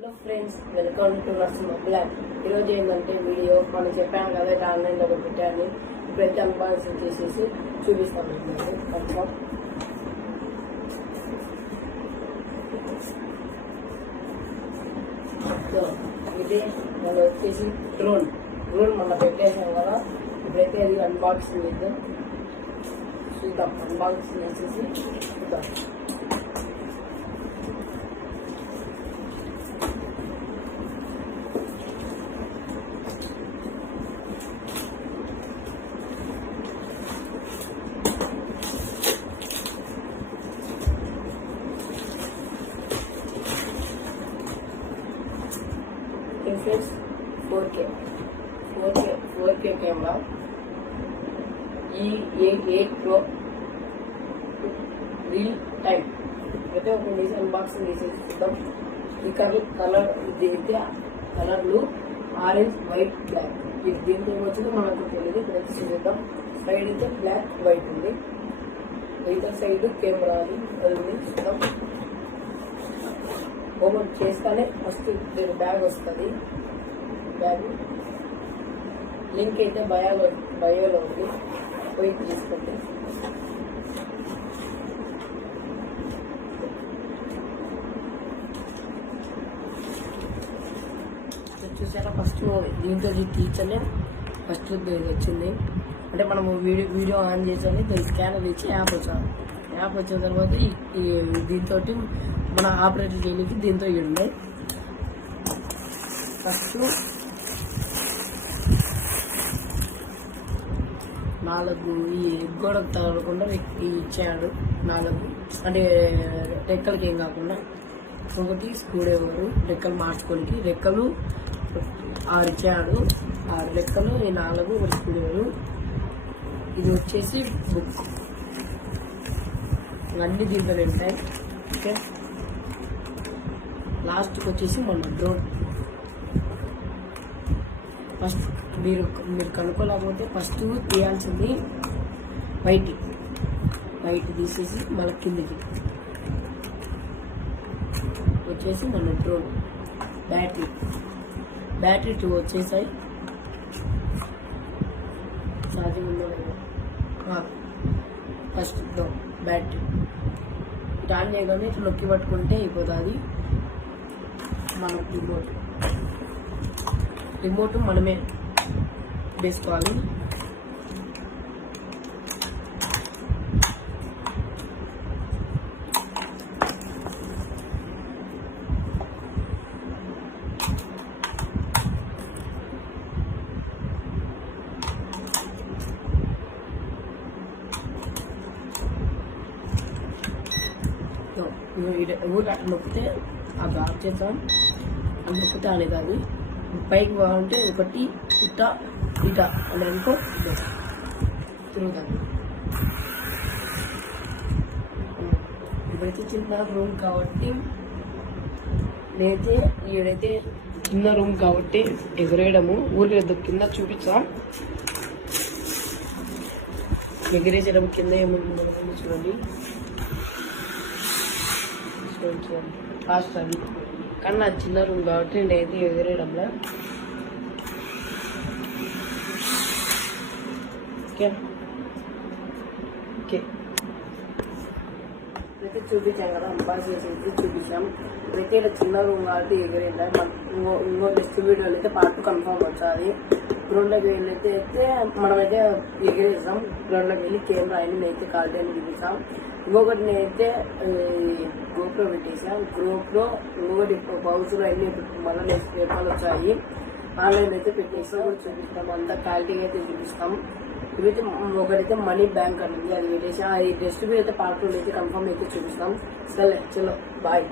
Hello friends, welcome to nursing blog. ఈరోజు ఏంటంటే video మనం చెప్పాను కదా, ఆన్లైన్లో ఒకటి పెట్టాను. ఇప్పుడైతే అన్బాక్సింగ్ చేసేసి చూపిస్తాను. కన్ఫర్మ్ ఇది మనం వచ్చేసి డ్రోన్ మనం పెట్టేసాం కదా. ఇప్పుడైతే అది అన్బాక్సింగ్ చేద్దాం, చూద్దాం. అన్బాక్సింగ్ చేసేసి చూద్దాం. Infinix 4K camera E88 Pro real time. అయితే ఒక అన్బాక్సింగ్ చేసేసి చూద్దాం. ఇక్కడ కలర్ కలర్లు ఆరెంజ్, వైట్, బ్లాక్. ఇది దీంట్లో వచ్చిందో మనకు తెలియదు. ఇక్కడ వచ్చేసి చూద్దాం. సైడ్ అయితే బ్లాక్, వైట్ ఉంది. ఇతర సైడ్ కెమెరా అది ఉంది. చూద్దాం. ఓపెన్ చేస్తానే ఫస్ట్ దీని బ్యాగ్ వస్తుంది. బ్యాగ్ లింక్ అయితే బయోలో ఉంది, పోయి తీసుకోండి. చూసారా, ఫస్ట్ దీంతో తీర్చనే ఫస్ట్ వచ్చింది. అంటే మనము వీడియో ఆన్ చేసాలి, దాని స్కానర్ ఇచ్చి యాప్ వచ్చిన తర్వాత దీంతో మన ఆపరేటర్ చేయడానికి దీంతో ఇవ్వండి. ఫస్ట్ 4 ఈ గోడ తగలకుండా ఇచ్చాడు. 4 అంటే రెక్కలకి ఏం కాకుండా. ఒకటి స్క్రూ డ్రైవరు, రెక్కలు మార్చుకోనికి. రెక్కలు 6 ఇచ్చాడు. 6 రెక్కలు, ఈ 4 ఒక స్క్రూ డ్రైవరు. ఇది వచ్చేసి బుక్. అన్నీ దీంట్లోనే ఉంటాయి. ఓకే, లాస్ట్కి వచ్చేసి మన డ్రోన్. ఫస్ట్ మీరు కనుక్కోలేకపోతే ఫస్ట్ తీయాల్సింది వైట్ తీసేసి మళ్ళీ కిందికి వచ్చేసి మన డ్రోన్. బ్యాటరీ 2 వచ్చేసాయి. ఛార్జింగ్ ఉందో ఫస్ట్ డ్రోన్ బ్యాటరీ ఇటు ఆన్ చేయగానే ఇట్లా నొక్కి పట్టుకుంటే అయిపోతుంది. మన రిమోట్ మనమే వేసుకోవాలి. నొక్కితే అది ఆఫ్ చేద్దాం. అది నొక్కితే అనేది అది పైకి బాగుంటే ఒకటి ఇట అని అనుకో తిరుగుతాను. ఇప్పుడైతే చిన్న రూమ్ కాబట్టి నేనైతే ఈడైతే చిన్న రూమ్ కాబట్టి ఎగరేయడము ఊరికే కింద చూపించాం. ఎగిరేసేయడం కింద ఏముంటుంది చూడండి. ఫాస్ట్ అది కానీ నా చిన్న రూమ్ కాబట్టి నేనైతే ఎగరేయడంలో. ఓకే అయితే చూపించాం కదా, అన్బాక్సింగ్ చేసి చూపించాం. అయితే ఇలా చిన్న రూమ్ కాబట్టి ఎగరేద్దాం. ఇంకో నెక్స్ట్ వీడియోలో అయితే పార్ట్ కన్ఫర్మ్ వచ్చాది. గ్రౌండ్లోకి వెళ్ళైతే మనమైతే ఎగిరేస్తాం. గ్రౌండ్లోకి వెళ్ళి కెమెరా అన్ని అయితే క్వాలిటీ అని చూపిస్తాం. ఇంకొకటి నేనైతే గోప్రో పెట్టేసాం. గోప్రో ఇంకొకటి పౌచులు అన్ని మళ్ళీ నెక్స్ట్ పేపర్లు వచ్చాయి. ఆన్లైన్ అయితే పెట్టేస్తాం, చూపిస్తాం. అంతా క్వాలిటీగా అయితే చూపిస్తాం. ఇవైతే ఒకటైతే మనీ బ్యాంక్ అనేది అది పెట్టేసి ఆ డస్ట్బిన్ అయితే పార్ట్ అయితే కన్ఫర్మ్ అయితే చూపిస్తాం. సరే, చలో బాయ్.